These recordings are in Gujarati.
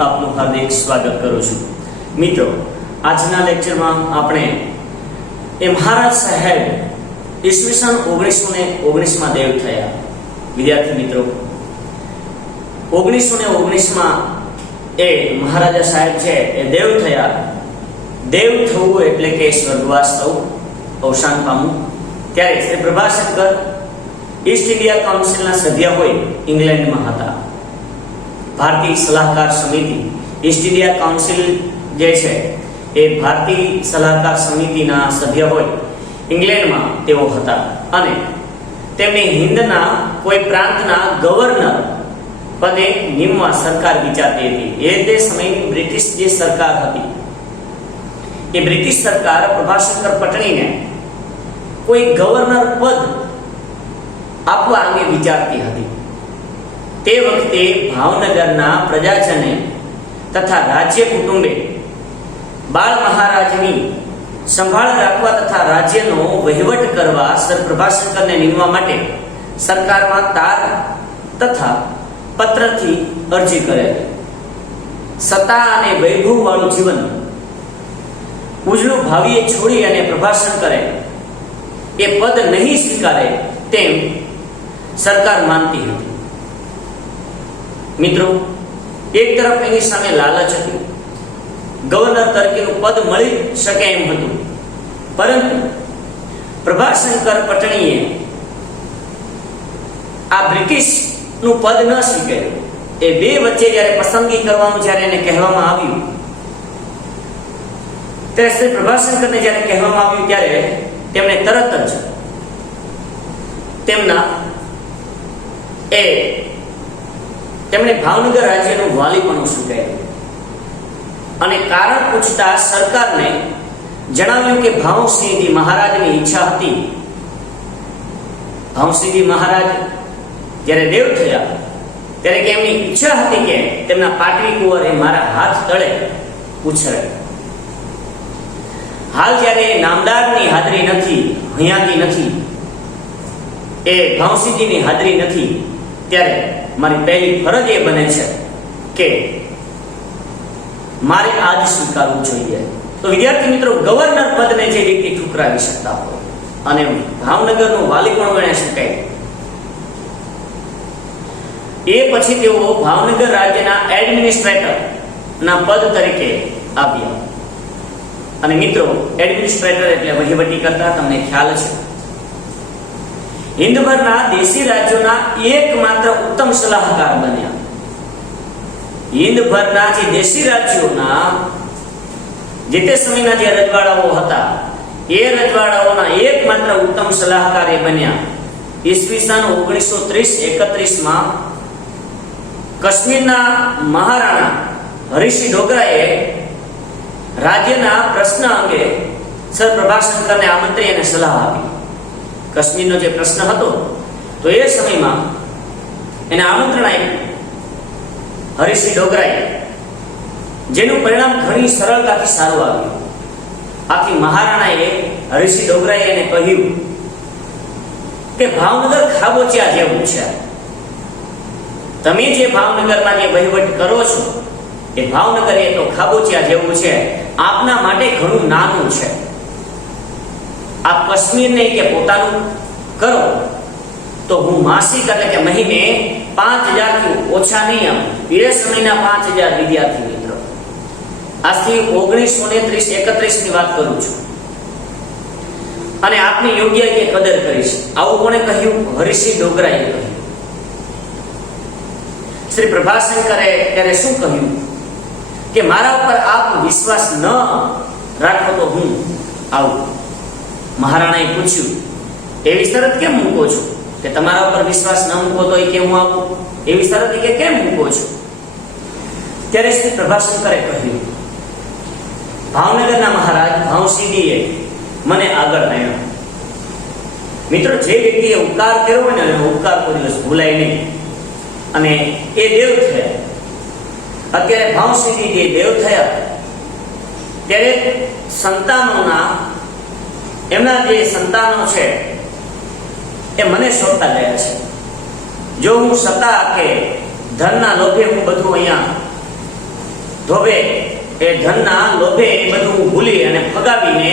આપનું હાર્દિક સ્વાગત કરું છું। મિત્રો, આજના લેક્ચરમાં આપણે મહારાજ સાહેબ ઈસવીસન 1919 માં દેવ થયા। વિદ્યાર્થી મિત્રો, 1919 માં એ મહારાજા સાહેબ છે એ દેવ થયા। દેવ થવું એટલે કે સ્વર્ગવાસ થવું, અવસાન પામવું। ત્યારે શ્રી પ્રભાશંકર ઈસ્ટ ઇન્ડિયા કાઉન્સિલના સભ્ય હોય ઇંગ્લેન્ડમાં હતા। ભારતીય સલાહકાર સમિતિ ઈસ્ટ ઇન્ડિયા કાઉન્સિલ જે છે એ ભારતીય સલાહકાર સમિતિના સભ્ય હોય ઇંગ્લેન્ડમાં તેઓ હતા અને તેમને હિન્દના કોઈ પ્રાંતના ગવર્નર પદે નિમવા સરકાર વિચારતી હતી। એ તે સમયની બ્રિટિશ જે સરકાર હતી એ બ્રિટિશ સરકાર પ્રભાશંકર પટણીને કોઈ ગવર્નર પદ આપવા અંગે વિચારતી હતી। તે વખતે ભાવનગરના પ્રજાજને તથા રાજ્ય કુટુંબે બાળ મહારાજની સંભાળ રાખવા તથા રાજ્યનો વહીવટ કરવા સર પ્રભાશંકરને નિમવા માટે સરકારમાં તાર તથા પત્રથી અરજી કરેલી। સત્તા અને વૈભવ વાળું જીવન ઉજળું ભાવીએ છોડી અને પ્રભાશંકરે એ પદ નહીં સ્વીકારે તેમ સરકાર માનતી હતી। મિત્રો, એક તરફ એની સામે લાલચ હતી, ગવર્નર તરીકેનું પદ મળી શકે એમ હતું, પરંતુ પ્રભાશંકર પટણીએ આ બ્રિટિશનું પદ ન સ્વીકાર્યું। એ બે વચ્ચે જ્યારે પસંદગી કરવાનું જ્યારે એને કહેવામાં આવ્યું ત્યારે શ્રી પ્રભાશંકરને જ્યારે કહેવામાં આવ્યું ત્યારે તેમણે તરત જ તેમણે ભાવનગર રાજ્યનું વાલીપણું સ્વીકાર્યું અને કારણ પૂછતા સરકારને જણાવ્યું કે ભાવસિંહજી મહારાજની ઈચ્છા હતી। ભાવસિંહજી મહારાજ જ્યારે દેવ થયા ત્યારે કે એમની ઈચ્છા હતી કે તેમના પાટવી કુંવરે મારા હાથ તળે ઉછરે। હાલ જ્યારે નામદારની હાજરી નથી, હયાતી નથી, એ ભાવસિંહજીની હાજરી નથી, ત્યારે મારી પહેલી ફરજ એ બને છે કે મારે આજ સ્વીકારવું જોઈએ। તો વિદ્યાર્થી મિત્રો, ગવર્નર પદને જે વ્યક્તિ ઠુકરાવી શકતા હોય અને ભાવનગરનું વાલી પણ ગણી શકાય, એ પછી તેઓ ભાવનગર રાજ્યના એડમિનિસ્ટ્રેટર ના પદ તરીકે આવ્યા। અને મિત્રો, એડમિનિસ્ટ્રેટર એટલે વહીવટી કરતા, તમને ખ્યાલ છે। હિન્દભરના દેશી રાજ્યોના એકમાત્ર ઉત્તમ સલાહકાર બન્યા। હિન્દભરના જે દેશી રાજ્યોના જે તે સમયના જે રજવાડાઓ હતા એ રજવાડાઓના એકમાત્ર ઉત્તમ સલાહકાર એ બન્યા। ઈસવીસન 1930-31 માં કાશ્મીરના મહારાણા હરિસિંહ ઢોગરાએ રાજ્યના પ્રશ્ન અંગે સર પ્રભાશંકરને આમંત્રી અને સલાહ આપી। કાશ્મીરનો જે પ્રશ્ન હતો તો એ સમયમાં એને આમંત્રણ આપ્યું હરિસિંહ ઢોગરાએ, જેનું પરિણામ ઘણી સરળતાથી સારું આવ્યું। આથી મહારાણાએ હરિસિંહ ઢોગરાએ એને કહ્યું કે ભાવનગર ખાબોચિયા જેવું છે, તમે જે ભાવનગરમાં જે વહીવટ કરો છો એ ભાવનગર એ તો ખાબોચિયા જેવું છે, આપના માટે ઘણું નાનું છે। આપ કાશ્મીરને કે પોતાનું કરો તો હું માસિક એટલે કે મહિને 5000 થી ઓછા નહીં આપું। એ સમયના 5000 વિદ્યાર્થી મિત્રો, આજથી 1930-31 ની વાત કરું છું, અને આપની યોગ્ય કે કદર કરીશ। આવું કોણે કહ્યું? હરિસિંહ ઢોગરાએ કહ્યું। શ્રી પ્રભાશંકરે ત્યારે શું કહ્યું કે મારા ઉપર આપ વિશ્વાસ ન રાખો તો હું આવું। મહારાણાએ પૂછ્યું, એવી શરત કેમ મૂકો છો કે તમારા ઉપર વિશ્વાસ ન મૂકો તો એ કેમ હું આવું? એવી શરત કે કેમ મૂકો છો? ત્યારે શ્રી પ્રભાશંકરે કહ્યું, ભાવનગરના મહારાજ ભાવસિંહજીએ મને આગળ આવ્યો। મિત્રો, જે વ્યક્તિએ ઉપકાર કર્યો હોય ને એનો ઉપકાર કોઈ દિવસ ભૂલાય નહીં, અને એ દેવ થયા। અત્યારે ભાવસિંહજી જે દેવ થયા ત્યારે સંતાનોના એમના જે સંતાનો છે એ મને સોંપતા ગયા છે। જો હું સત્તા કે ધનના લોભે હું બધું અહીંયા ધોબે એ ધનના લોભે એ બધું ભૂલી અને ફગાવીને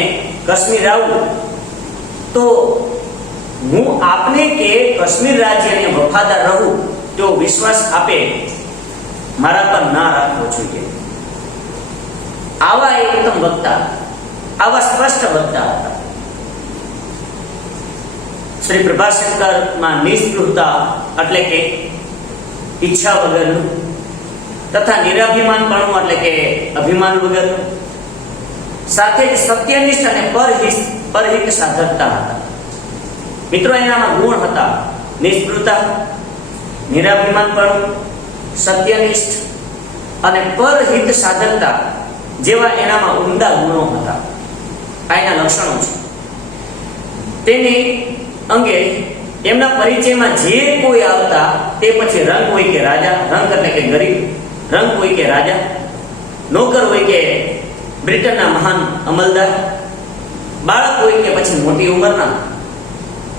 કાશ્મીર આવું, તો હું આપને કે કાશ્મીર રાજ્યને વફાદાર રહું તો વિશ્વાસ આપે મારા પર ના રાખવો જોઈએ. આવા એ ઉત્તમ વક્તા, આવા સ્પષ્ટ વક્તા હતા. શ્રી પ્રભાશંકર માં નિસ્પૃહતા એટલે કે ઈચ્છા વગરનું તથા નિરાભિમાનપણું એટલે કે અભિમાન વગરનું, સાથે જ સત્યનિષ્ઠ અને પરહિત સાધકતા હતા. મિત્રો, એનામાં ગુણ હતા નિસ્પૃહતા, નિરાભિમાનપણું, સત્યનિષ્ઠ અને પરહિત સાધકતા જેવા એનામાં ઉમદા ગુણો હતા. આ એના લક્ષણો છે. તેની અંગે એમના પરિચયમાં જે કોઈ આવતા તે પછી રંગ હોય કે રાજા, રંગ એટલે કે ગરીબ, રંગ હોય કે રાજા, નોકર હોય કે બ્રિટનના મહાન અમલદાર, બાળક હોય કે પછી મોટી ઉંમરના,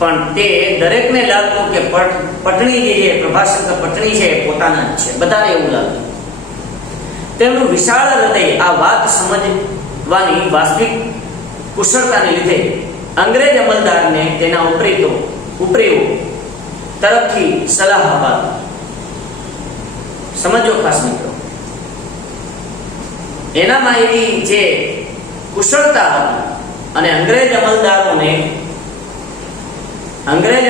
પણ તે દરેકને લાગતું કે પટણી જે છે, પ્રભાશંકર પટણી છે, પોતાના જ છે. બધાને એવું લાગતું. તેમનું વિશાળ હૃદય આ વાત સમજવાની વાસ્તવિક કુશળતાને લીધે અંગ્રેજ અમલદારને તેના ઉપરીઓ તરફથી સલાહ અપાવી. સમજો ખાસ મિત્રો, એનામાં એવી જે કુશળતા હતી અને અંગ્રેજ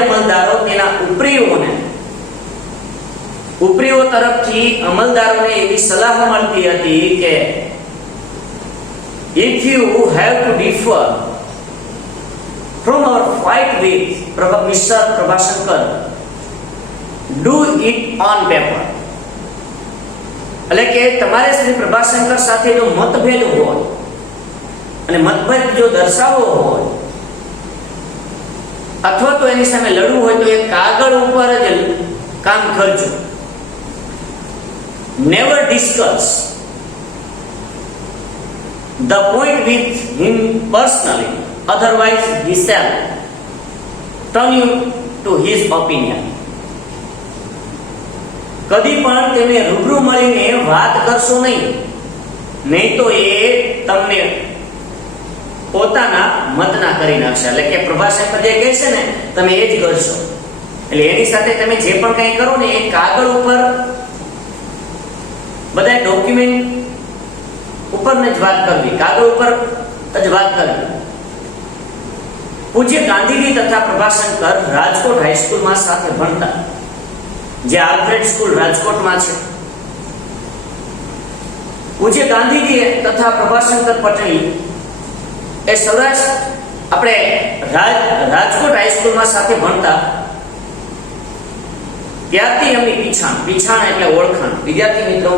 અમલદારો તેના ઉપરીઓ તરફથી અમલદારોને એવી સલાહ મળતી હતી કે if you have to differ from our fight with Mr. Prabhashankar, do it on paper. એટલે કે તમારે શ્રી પ્રભાશંકર સાથે જો મતભેદ હોય અને મતભેદ જો દર્શાવવો હોય અથવા તો એની સામે લડવું હોય તો એ કાગળ ઉપર જ કામ કરજો. Never discuss the point with him personally, otherwise he shall turn you to his opinion. કદી પણ તેને રૂબરૂ મળીને વાત કરશો નહીં તો એ તમને પોતાના મતના કરી નાખશે. એટલે કે પ્રભાશંકર જે કહે છે ને તમે એ જ કરશો. એટલે એની સાથે તમે જે પણ કંઈ કરો ને એ કાગળ ઉપર બધા ડોક્યુમેન્ટ ઉપર જ વાત કરવી, કાગળ ઉપર જ વાત કરવી. પૂજ્ય ગાંધીજી તથા પ્રભાશંકર રાજકોટ હાઈસ્કૂલમાં સાથે ભણતા, જે આલ્ફ્રેડ સ્કૂલ રાજકોટમાં છે. પૂજ્ય ગાંધીજી તથા પ્રભાશંકર પટણી એ સૌરાષ્ટ્ર આપણે રાજકોટ હાઈસ્કૂલમાં સાથે ભણતા ત્યારથી એમની પીછાણ એટલે ઓળખાણ. વિદ્યાર્થી મિત્રો,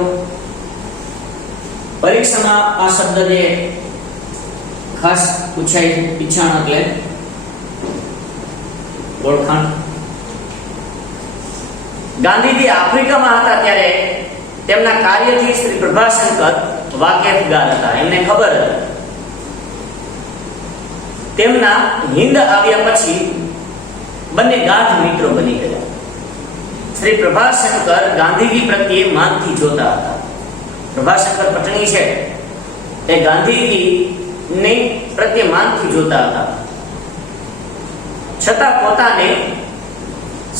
પરીક્ષામાં આ શબ્દ જે ખાસ પૂછાય છે, પીછાણ એટલે ઓળખાણ. ગાંધીજી આફ્રિકામાં હતા ત્યારે તેમના કાર્યથી શ્રી પ્રભાશંકર વાકેફગાર હતા. એમને ખબર હતી. તેમના હિંદ આવ્યા પછી બંને ગાઢ મિત્રો બની ગયા. શ્રી પ્રભાશંકર ગાંધીજી પ્રત્યે માનથી જોતા હતા. પ્રભાશંકર પટણી છે એ ગાંધીજીને પ્રત્યે માનથી જોતા હતા, છતાં પોતાને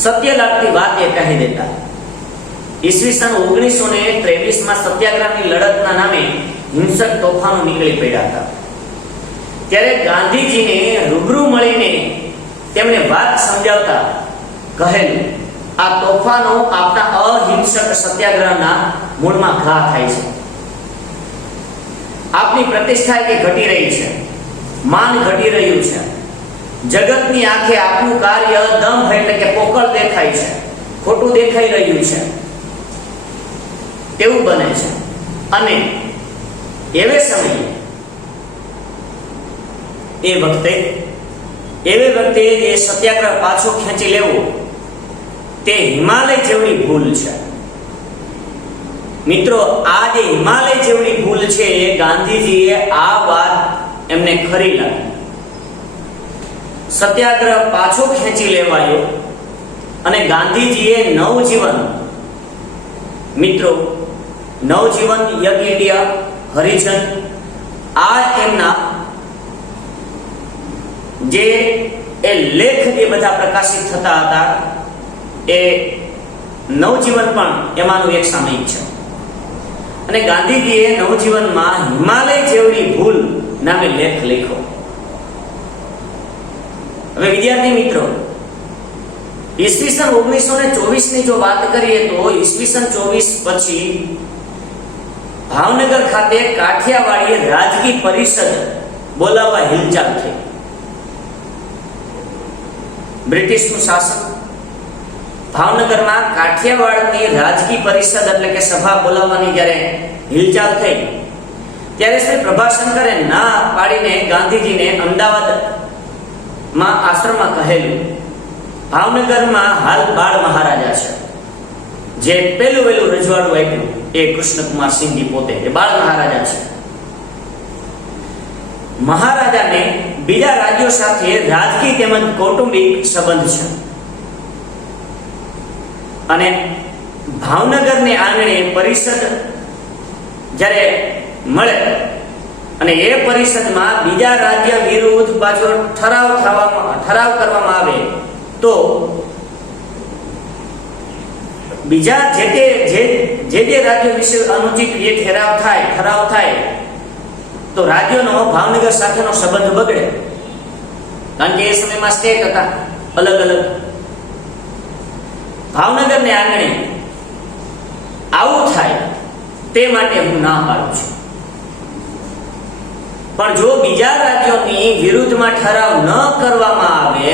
સત્ય લાગતી વાત એ કહી દેતા. ઈસવીસન 1923 સત્યાગ્રહની લડતના નામે હિંસક તોફાનો નીકળી પડ્યા હતા. ત્યારે ગાંધીજીને રૂબરૂ મળીને તેમને વાત સમજાવતા કહેલું, આ તોફાનો આપણા અહિંસક સત્યાગ્રહના મૂળમાં ઘા થાય છે. આપની પ્રતિષ્ઠા કે ઘટી રહી છે, માન ઘટી રહ્યું છે. જગતની આંખે આપનું કાર્ય દંભ એટલે કે પોકળ દેખાય છે, ખોટું દેખાઈ રહ્યું છે તેવું બને છે. અને એવે સમયે એવે વખતે એ સત્યાગ્રહ પાછો ખેંચી લેવો તે હિમાલય જેવડી ભૂલ છે. મિત્રો, આ જે હિમાલય જેવડી ભૂલ છે એ ગાંધીજીએ આ વાત એમને ખરી લાગી. સત્યાગ્રહ પાછો ખેંચી લેવાયો અને ગાંધીજીએ નવજીવન મિત્રો નવજીવન, યંગ ઇન્ડિયા, હરિજન, આ એમના જે એ લેખ એ બધા પ્રકાશિત થતા હતા, એ નવજીવન પણ એમાંનું એક સામયિક છે. અને ગાંધીજીએ નવજીવનમાં હિમાલય જેવડી ભૂલ નામે લેખ લખ્યો. હવે વિદ્યાર્થી મિત્રો, ઈસવીસન 1924 ની જો વાત કરીએ તો ઈસવીસન 24 પછી ભાવનગર ખાતે કાઠિયાવાડી રાજકીય પરિષદ બોલાવવા હિલચાલ થઈ. બ્રિટિશનું શાસન ભાવનગરમાં કાઠિયાવાડની રાજકીય પરિષદ એટલે કે સભા બોલાવવાની જ્યારે હિલચાલ થઈ, ત્યારે શ્રી પ્રભાશંકરે ના પાડીને ગાંધીજીને અમદાવાદમાં આશ્રમમાં કહેલું. ભાવનગરમાં હાલ બાળ મહારાજા છે, જે પહેલું રજવાડું આપ્યું એ કૃષ્ણકુમાર સિંહજી પોતે એ બાળ મહારાજા છે. મહારાજાને બીજા રાજ્યો સાથે રાજકીય તેમજ કૌટુંબિક સંબંધ છે અને ભાવનગરને આંગણે પરિષદ જ્યારે મળે અને એ પરિષદમાં બીજા રાજ્ય વિરુદ્ધ પાછો ઠરાવ કરવામાં આવે તો બીજા જે રાજ્યો વિશે અનુચિત એ ઠરાવ થાય તો રાજ્યોનો ભાવનગર સાથેનો સંબંધ બગડે. કારણ કે એ સમયમાં સ્ટેટ હતા અલગ અલગ. ભાવનગરને આંગણે આવું થાય તે માટે હું ના પાડું છું. પણ જો બીજા રાજ્યોની વિરુદ્ધમાં ઠરાવ ન કરવામાં આવે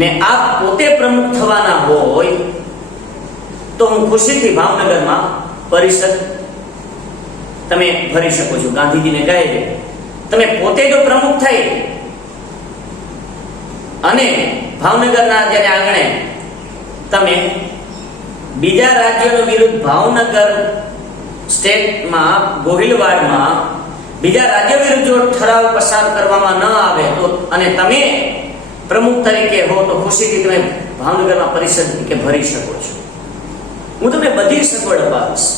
ને આપ પોતે પ્રમુખ થવાના હોય તો હું ખુશીથી ભાવનગરમાં પરિષદ તમે ભરી શકો છો. ગાંધીજીને કહે તમે પોતે જો પ્રમુખ થઈ અને ભાવનગરના જ્યારે આંગણે તમે બીજા રાજ્યોનો વિરુદ્ધ ભાવનગર સ્ટેટમાં ગોહિલવાડમાં બીજા રાજ્ય વિરુદ્ધ જો ઠરાવ પસાર કરવામાં ન આવે તો અને તમે પ્રમુખ તરીકે હો તો ખુશીથી તમે ભાવનગરમાં પરિષદ કે ભરી શકો છો. હું તમને બધી સગવડ અપાવીશ.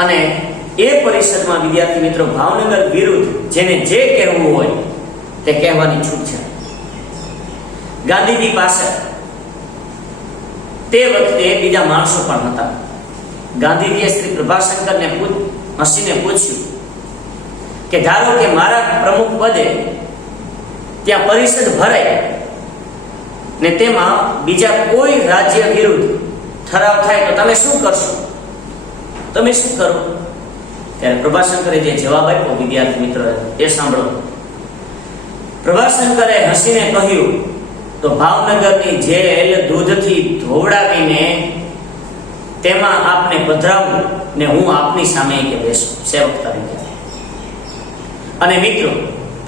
અને એ પરિષદમાં વિદ્યાર્થી મિત્રો ભાવનગર વિરુદ્ધ જેને જે કહેવું હોય તે કહેવાની છૂટ છે. ગાંધીજી પાસે તે વખતે બીજા માણસો પણ હતા. ગાંધીજીએ શ્રી પ્રભાશંકરને હસીને પૂછ્યું કે ધારો કે મારા પ્રમુખ પદે ત્યાં પરિષદ ભરાય ને તેમાં બીજા કોઈ રાજ્ય વિરુદ્ધ ઠરાવ થાય તો તમે શું કરશો? તમે શું કરો? ત્યારે પ્રભાશંકરે જે જવાબ આપ્યો વિદ્યાર્થી મિત્રો એ સાંભળો. પ્રભાશંકરે હસીને કહ્યું, તો ભાવનગરની જેલ દૂધથી ધોવડાવીને તેમાં આપને પધરાવું ને હું આપની સામે કે બેસું સેવક તરીકે. અને મિત્રો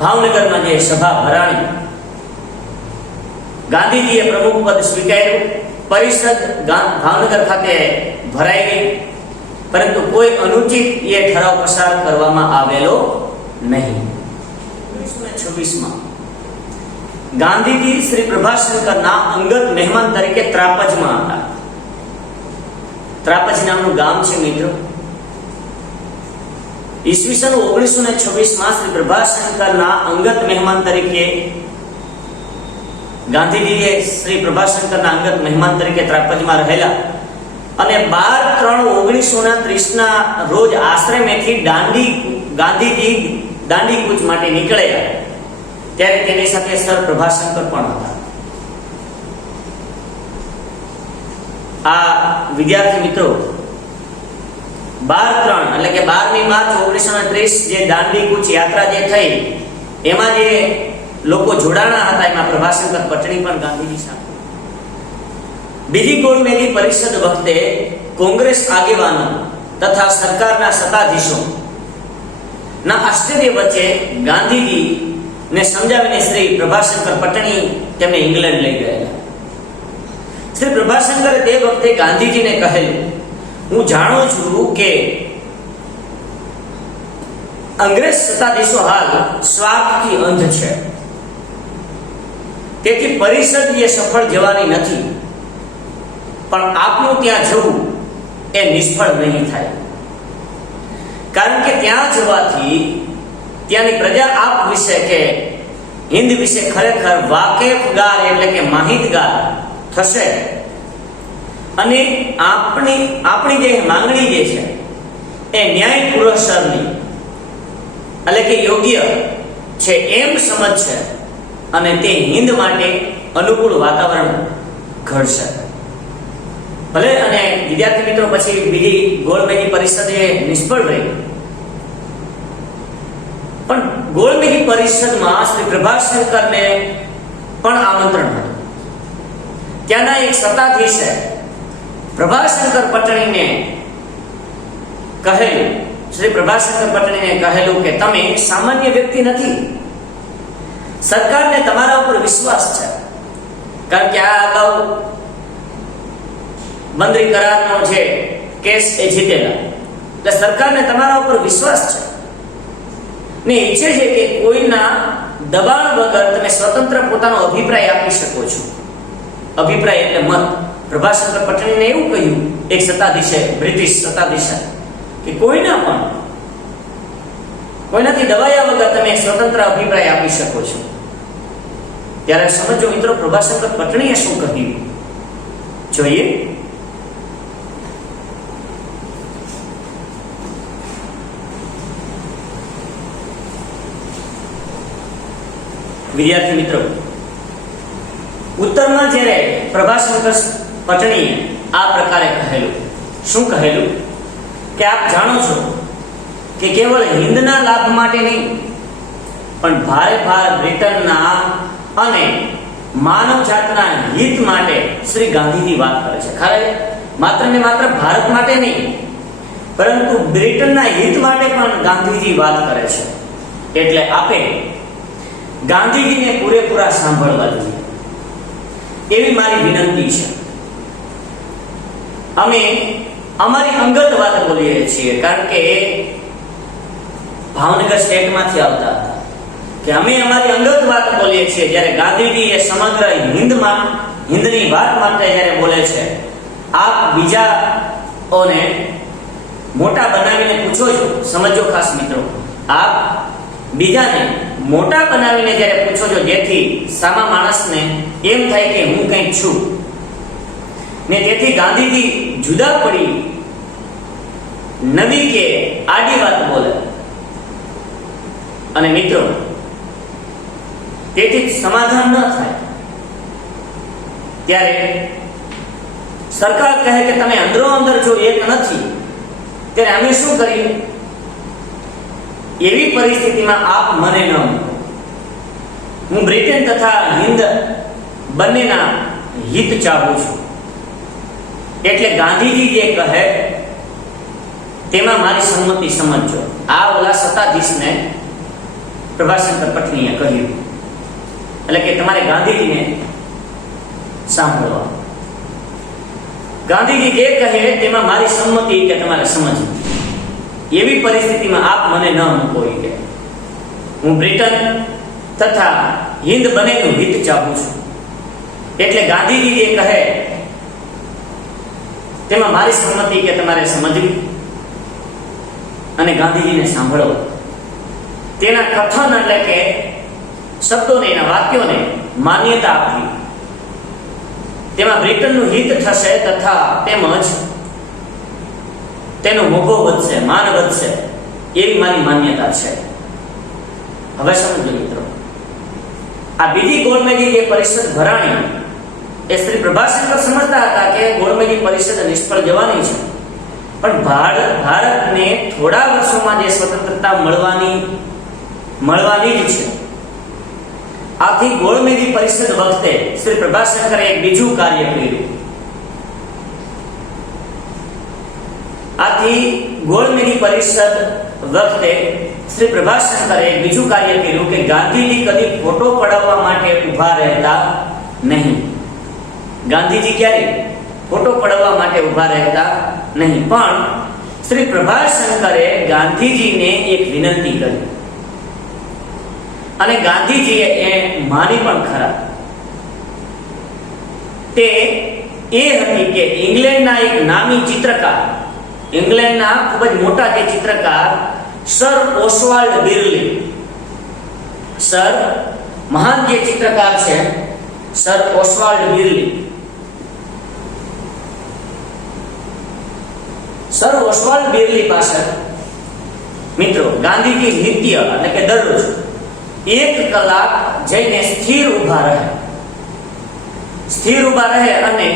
ભાવનગરમાં જે સભા ભરાણી, ગાંધીજીએ પ્રમુખ પદ સ્વીકાર્યું, પરિષદ ભાવનગર ખાતે ભરાઈ ગઈ, પરંતુ કોઈ અનુચિત એ ઠરાવ પસાર કરવામાં આવેલો નહીં. 1926માં ગાંધીજી શ્રી પ્રભાશંકરના અંગત મહેમાન તરીકે ત્રાપજમાં હતા. ત્રાપજ નામનું ગામ છે મિત્રો. ઈસવીસન 1926માં શ્રી પ્રભાશંકરના અંગત મહેમાન તરીકે ગાંધીજીએ શ્રી પ્રભાશંકરના અંગત મહેમાન તરીકે ત્રાપજમાં રહેલા અને 12/3/1930 ના રોજ આશ્રમેથી ગાંધીજી દાંડી કૂચ માટે નીકળ્યા. ત્યારે તેની સાથે સર પ્રભાશંકર પણ હતા. આ વિદ્યાર્થી મિત્રો 12/3 એટલે કે 12મી માર્ચ 1930 જે દાંડી કૂચ યાત્રા જે થઈ એમાં જે લોકો જોડાણા હતા એમાં પ્રભાશંકર પટણી પણ ગાંધીજી સાથે. બીજી ગોળમેલી પરિષદ વખતે કોંગ્રેસ આગેવાનો તથા સરકારના સત્તાધીશો ના આશ્ચર્ય વચ્ચે ગાંધીજી ને સમજાવીને શ્રી પ્રભાશંકર પટણી તેમને ઇંગ્લેન્ડ લઈ ગયેલા. શ્રી પ્રભાશંકરે તે વખતે ગાંધીજીને કહેલું, હું જાણું છું કે અંગ્રેજ સત્તાધીશો હાલ સ્વાર્થથી અંધ છે, તેથી પરિષદ એ સફળ જવાની નથી, પણ આપનું ત્યાં જવું એ નિષ્ફળ નહીં થાય. કારણ કે ત્યાં જવાથી ત્યાંની પ્રજા આપ વિશે કે હિન્દ વિશે ખરેખર વાકેફગાર એટલે કે માહિતગાર થશે અને આપણી જે માંગણી જે છે એ ન્યાયપૂર્વકની એટલે કે યોગ્ય છે એમ સમજશે અને તે હિન્દ માટે અનુકૂળ વાતાવરણ ઘડશે. ભલે અને વિદ્યાર્થી મિત્રો પછી બીજી ગોળમેજી પરિષદ એ નિષ્ફળ રહી, પણ ગોળમેજી પરિષદમાં શ્રી પ્રભાશંકરને પણ આમંત્રણ હતું. ત્યાંના એક સત્તાધીશે પ્રભાશંકર પટણીને કહેલું, શ્રી પ્રભાશંકર પટણીને કહેલું કે તમે સામાન્ય વ્યક્તિ નથી, સરકારને તમારા ઉપર વિશ્વાસ છે. કારણ કે આ અગાઉ બંદરી કરારનો જે કેસ એ જીતેલા, એટલે સરકારને તમારા ઉપર વિશ્વાસ છે ને ઈચ્છે છે કે કોઈના દબાણ વગર તમે સ્વતંત્ર પોતાનો અભિપ્રાય આપી શકો છો. અભિપ્રાય એટલે મત. પ્રભાશંકર પટણીને એવું કહ્યું એક સત્તાધીશે, બ્રિટિશ સત્તાધીશે, કે કોઈનાથી દબાયા વગર તમે સ્વતંત્ર અભિપ્રાય આપી શકો છો. ત્યારે સમજો મિત્રો પ્રભાશંકર પટણીએ શું કહ્યું, જોઈએ. વિદ્યાર્થી મિત્રો, ઉત્તરમાં જ્યારે પ્રભાશંકર પટણીએ આ પ્રકારે કહેલું, શું કહેલું કે આપ જાણો છો કે કેવળ હિન્દના લાભ માટે નહીં પણ ભારે બ્રિટનના અને માનવ જાતના હિત માટે શ્રી ગાંધીજી વાત કરે છે. ખરે માત્ર ને માત્ર ભારત માટે નહીં પરંતુ બ્રિટનના હિત માટે પણ ગાંધીજી વાત કરે છે. એટલે આપે ગાંધીજીને પૂરેપૂરા સાંભળવા જોઈએ એવી મારી વિનંતી છે. અમે અમારી અંગત વાત બોલીએ છીએ કારણ કે ભાવનગર સ્ટેટમાંથી આવતા હતા કે અમે અમારી અંગત વાત બોલીએ છીએ. જ્યારે ગાંધીજી એ સમગ્ર હિન્દની વાત માટે જ્યારે બોલે છે, આપ બીજાઓને મોટા બનાવીને પૂછો છો. સમજો ખાસ મિત્રો, આપ બીજાને મોટા બનાવીને જ્યારે પૂછો છો જેથી સામા માણસને એમ થાય કે હું કંઈક છું ને તેથી ગાંધીજી જુદા પડી નવી કે આડી વાત બોલે. અને મિત્રો તેથી સમાધાન ન થાય ત્યારે સરકાર કહે કે તમે અંદરો અંદર જો એક નથી ત્યારે અમે શું કરીએ? એવી પરિસ્થિતિમાં આપ મને ન મૂકો. હું બ્રિટન તથા હિન્દ બંનેના હિત ચાહું છું. એટલે ગાંધીજી જે કહે તેમાં મારી સંમતિ સમજજો. આ ઓલા સત્તાધીશને પ્રભાશંકર પટણીએ કહ્યું. એટલે કે તમારે ગાંધીજીને સાંભળવા. ગાંધીજી જે કહે તેમાં મારી સંમતિ કે તમારે સમજવું. એવી પરિસ્થિતિમાં આપ મને ન મૂકો કે હું બ્રિટન તથા હિન્દ બંનેનું હિત ચાહું છું. એટલે ગાંધીજી જે કહે તેમાં મારી સંમતિ કે તમારે સમજવી અને ગાંધીજીને સાંભળવા. તેના કથન એટલે કે શબ્દોને, એના વાક્યોને માન્યતા આપવી. તેમાં બ્રિટનનું હિત થશે તથા તેમજ તેનો મોભો વધશે, માન વધશે એવી મારી માન્યતા છે. હવે સમજો મિત્રો, આ બીજી ગોળમેજી જે પરિષદ ભરાણી એ શ્રી પ્રભાશંકર સમજતા હતા કે ગોળમેજી પરિષદ નિષ્ફળ જવાની છે, પણ ભારતને થોડા વર્ષોમાં જે સ્વતંત્રતા મળવાની જ છે. આથી ગોળમેજી પરિષદ વખતે શ્રી પ્રભાશંકરે એક બીજું કાર્ય કર્યું. આથી ગોળમેજી પરિષદ વખતે શ્રી પ્રભાશંકરે એક બીજું કાર્ય કર્યું કે ગાંધીજી કદી ફોટો પડાવવા માટે ઊભા રહેતા નહીં. ગાંધીજી ક્યારે ફોટો પડાવવા માટે ઊભા રહેતા નહીં, પણ શ્રી પ્રભાશંકરે ગાંધીજીને એક વિનંતી કરી અને ગાંધીજીએ એ માની પણ ખરા. તે એ હતી કે ઇંગ્લેન્ડના એક નામી ચિત્રકાર ઇંગ્લેન્ડના ખૂબ જ મોટા જે ચિત્રકાર સર ઓસ્વાલ્ડ બિર્લી, સર મહાન જે ચિત્રકાર છે સર ઓસ્વાલ્ડ બિર્લી, સર ઓસ્વાલ્ડ બિર્લી પાસે મિત્રો ગાંધીજી નિત્ય એટલે કે દરરોજ 1 કલાક જઈને સ્થિર ઊભા રહે અને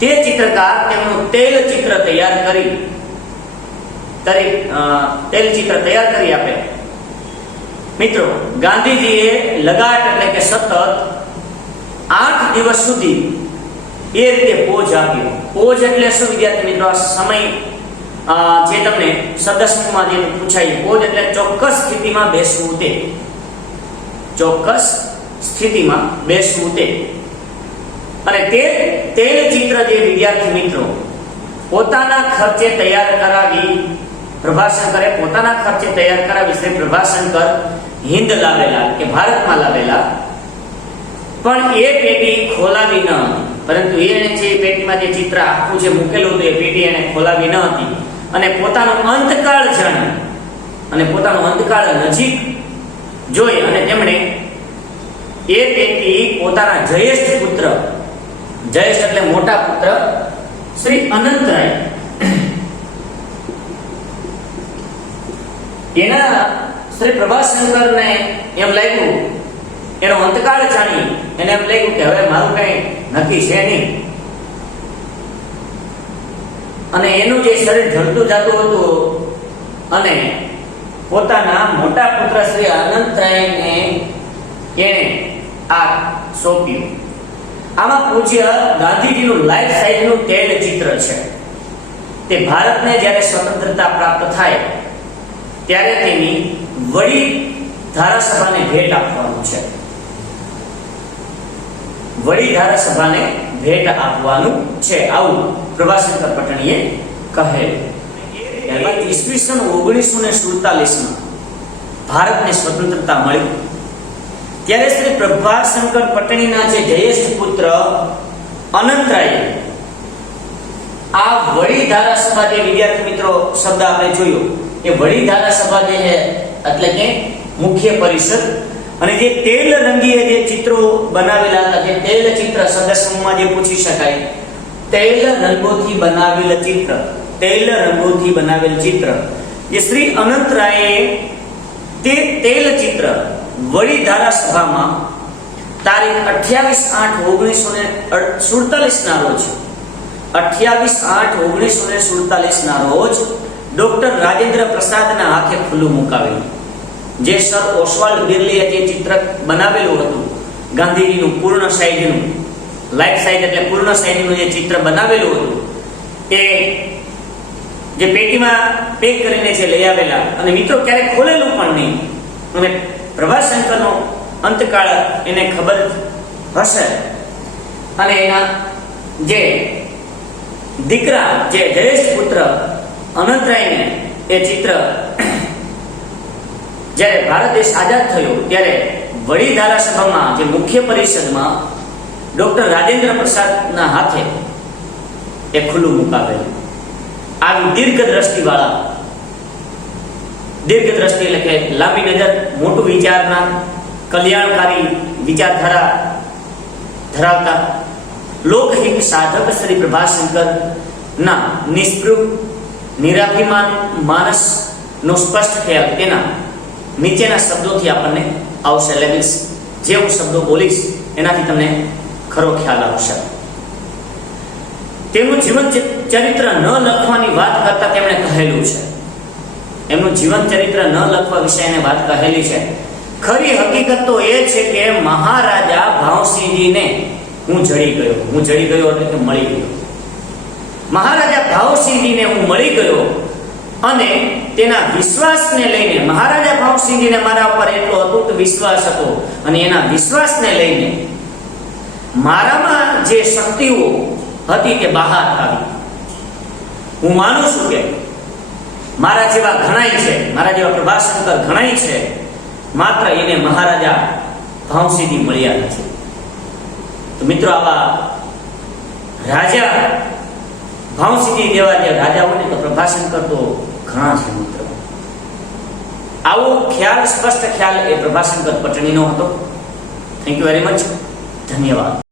તે ચિત્રકાર તેમનું તૈલચિત્ર તૈયાર કરી આપે. મિત્રો ગાંધીજીએ લગાટ એટલે કે સતત 8 દિવસ સુધી એ રીતે પોજ આપ્યો. પોજ એટલે શું વિદ્યાર્થી મિત્રો? સમય જે તમને શબ્દસમૂહમાં જે પૂછાય, પોજ એટલે ચોક્કસ સ્થિતિમાં બેસવું તે, ચોક્કસ સ્થિતિમાં બેસવું તે. અને તે તૈલચિત્ર જે વિદ્યાર્થી મિત્રો પોતાના ખર્ચે તૈયાર કરાવી પ્રભાશંકરે પોતાના ખર્ચે તૈયાર કરાવી શ્રી પ્રભાશંકર હિન્દ લાવેલા કે ભારતમાં લાવેલા, પણ એ પેટી ખોલાવી ન હતી. પરંતુ એને જે પેટીમાં જે ચિત્ર આખું જે મૂકેલું હતું એ પેટી એને ખોલાવી ન હતી અને પોતાનો અંતકાળ જાણી અને પોતાનો અંતકાળ નજીક જોઈ અને તેમણે એ પેટી પોતાના જ્યેષ્ઠ પુત્ર, જ્યેષ્ઠ એટલે મોટા પુત્ર શ્રી અનંતરાય, એના શ્રી પ્રભાશંકરને એમ લાગ્યું, એનો અંતકાળ જાણી એને એમ લાગ્યું કે હવે મારું કઈ નક્કી છે નહીં અને એનું જે શરીર ઢળતું જતું હતું અને પોતાના મોટા પુત્ર શ્રી અનંતરાયને એને આ સોંપ્યું. આમાં પૂજ્ય ગાંધીજીનું લાઈફ સાઈઝનું તૈલચિત્ર છે. તે ભારતને જ્યારે સ્વતંત્રતા પ્રાપ્ત થાય ત્યારે તેની વડી ધારાસભાને ભેટ આપવાનું છે. વડી ધારાસભાને ભેટ આપવાનું છે, આવું પ્રભાશંકર પટણીએ કહેલું. ત્યારબાદ ઈસવીસન 1947માં ભારતને સ્વતંત્રતા મળી ત્યારે શ્રી પ્રભાશંકર પટણીના જે જ્યેષ્ઠ પુત્ર અનંતરાય આ વડી ધારાસભા જે વિદ્યાર્થી મિત્રો શબ્દ આપણે જોયો, એ વડી ધારાસભા જે છે એટલે કે મુખ્ય પરિષદ, અને જે તેલ રંગીય જે ચિત્રો બનાવેલા હતા, જે તેલ ચિત્ર શબ્દસમૂહમાં જે પૂછી શકાય, તેલ રંગોથી બનાવેલ ચિત્ર, તેલ રંગોથી બનાવેલ ચિત્ર જે શ્રી અનંતરાયે તે તેલ ચિત્ર વડી ધારાસભામાં તારીખ 28/8/1947 ના રોજ 28/8/1947 ના રોજ ડોક્ટર રાજેન્દ્ર પ્રસાદના હાથે ખુલ્લું મુકાવેલું. જે સર ઓસ્વાલ્ડ બિર્લીએ જે ચિત્ર બનાવેલું હતું ગાંધીજીનું પૂર્ણ સાઈઝનું, લાઈફ સાઈઝ એટલે પૂર્ણ સાઈઝનું જે ચિત્ર બનાવેલું હતું એ જે પેટીમાં પેક કરીને જે લઈ આવેલા અને મિત્રો ક્યારેક ખોલેલું પણ નહીં અને પ્રભાશંકરનો અંતકાળ એને ખબર હશે અને એના જે દીકરા જે જ્યેષ્ઠ પુત્ર અનંતરાયને એ ચિત્ર જ્યારે ભારત દેશ આઝાદ થયો ત્યારે વડી ધારાસભામાં જે મુખ્ય પરિષદમાં ડોક્ટર રાજેન્દ્ર પ્રસાદના હાથે એ ખુલ્લું મુકાવેલું. આવી દીર્ઘ દ્રષ્ટિવાળા, દીર્ઘ દ્રષ્ટિ એટલે કે લાંબી નજર, મોટું વિચારના, કલ્યાણકારી વિચારધારા ધરાવતા લોકહિત સાધક શ્રી પ્રભાશંકર ના નિષ્પૃહ નિરાભિમાન માનસનો સ્પષ્ટ ખ્યાલ તેના નીચેના શબ્દોથી આપણને આવશે. એટલે જે હું શબ્દો બોલીશ એનાથી તમને ખરો ખ્યાલ આવશે. તેમનું જીવન ચરિત્ર ન લખવાની વાત કરતા તેમણે કહેલું છે, એમનું જીવન ચરિત્ર ન લખવા વિશે વાત કહેલી છે. ખરી હકીકત તો એ છે કે મહારાજા ભાવસિંહજીને હું જડી ગયો એટલે કે મળી ગયો. મહારાજા ભાવસિંહજીને હું મળી ગયો અને તેના વિશ્વાસને લઈને, મહારાજા ભાવસિંહજીને મારા ઉપર એટલો અતૂટ વિશ્વાસ હતો અને એના વિશ્વાસને લઈને મારામાં જે શક્તિઓ હતી તે બહાર આવી. હું માનું છું કે મારા જેવા ઘણાય છે, મારા જેવા પ્રભાશંકર ઘણાય છે, માત્ર એને મહારાજા ભાવસિંહજી મળ્યા નથી. તો મિત્રો આવા રાજા ભાવસિદ્ધિ દેવા જે રાજા હોય ને તો પ્રભાશંકર તો ઘણા છે મિત્રો. આવો ખ્યાલ, સ્પષ્ટ ખ્યાલ એ પ્રભાશંકર પટણીનો હતો. Thank you very much. ધન્યવાદ.